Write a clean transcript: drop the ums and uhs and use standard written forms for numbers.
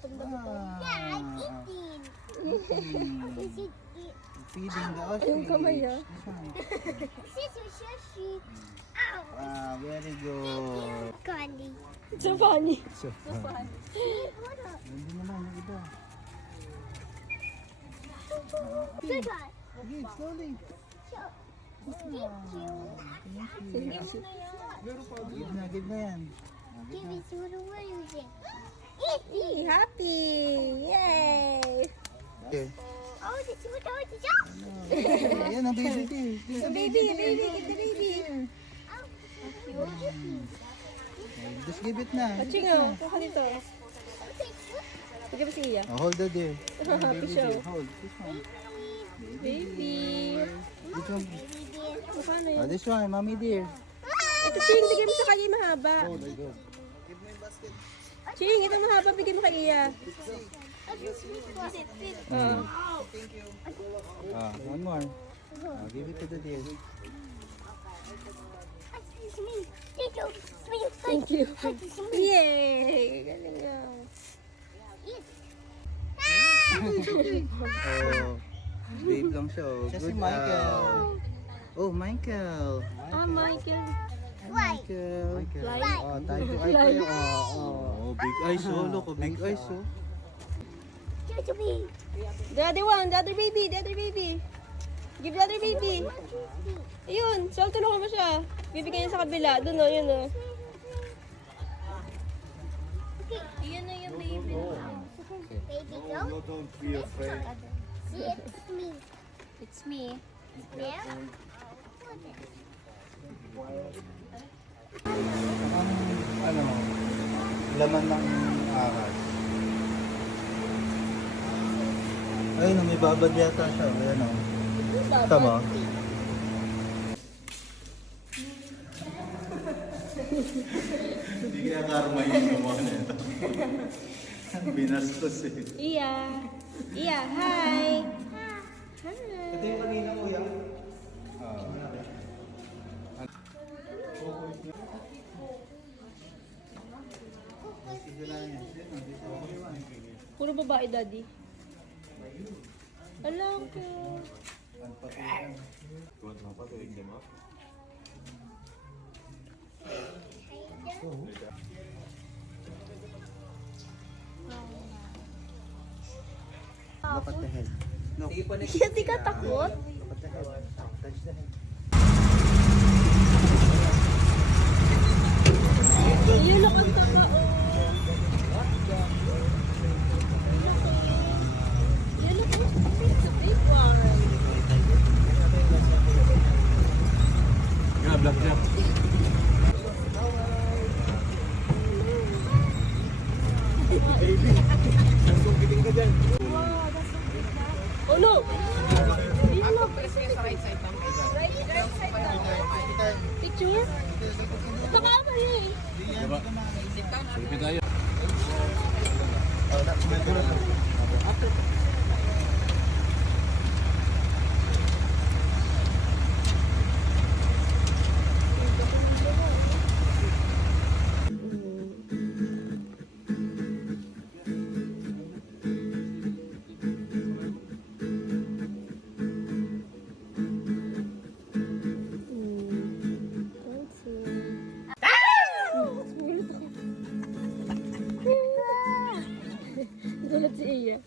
gutom na gutom. Yeah, I'm eating. You should eat. Feeding the ostrich. Yung kamay, ah. This one. Shushi. Ow. Wow, very good. Candy. So funny. So fun. Hindi naman yung iba. Good one. Okay, slowly. Thank you. Give na yan. Give me some of what you say. Yay, happy! Yay! Okay. Oh, this is what I want to jump. Ayan ang baby deer. The baby, get the baby. Just give it na. Paching, oh. Kuha dito. Sige ba si Iya? Hold the deer. Happy siya. Hold. This one. Baby. This one. Paano Oh, yun? this one, mommy deer. Ito, Ching, bigay mo sa kanya yung mahaba. Oh my God. Ching, ito mahaba, bigay mo kay Iya. Oh. One more. Give it to the deer. Excuse me. Thank you. Yay! Galing nga. Oh, babe lang siya. Oh. Siya si Good Michael. Oh, Michael. Ah, Michael. Michael. Fly. Oh, tayo to ay kayo. Oh, big eyes. Oh, look. Oh, big eyes. Oh. The other one, the other baby, the other baby. Give the other baby. Ayun, Sol, tulungan mo siya. Bibigyan niya sa kabila. Doon, oh, yun, oh. Iyan na yung baby. Baby, go. Don't be afraid. See, it's me. It's me. Yeah? Ano, laman ng ahas. Ayun, may babad yata siya. Ayan, oh. Tama. Hindi kaya karma yung gumawa nito. Binastos eh. Iya. Iya, hi. Ito yung kanina ko yan. Puro babae, daddy. Alam ko. Look at the head. No. Hindi ka takot? Look at the head. Touch the head. Ayun, look ang tama, oh. Ayun, look ang big one. Grab, grab, grab. Oh no! Picture? Ito ka ba yun? Selfie tayo. Tulad si Iya.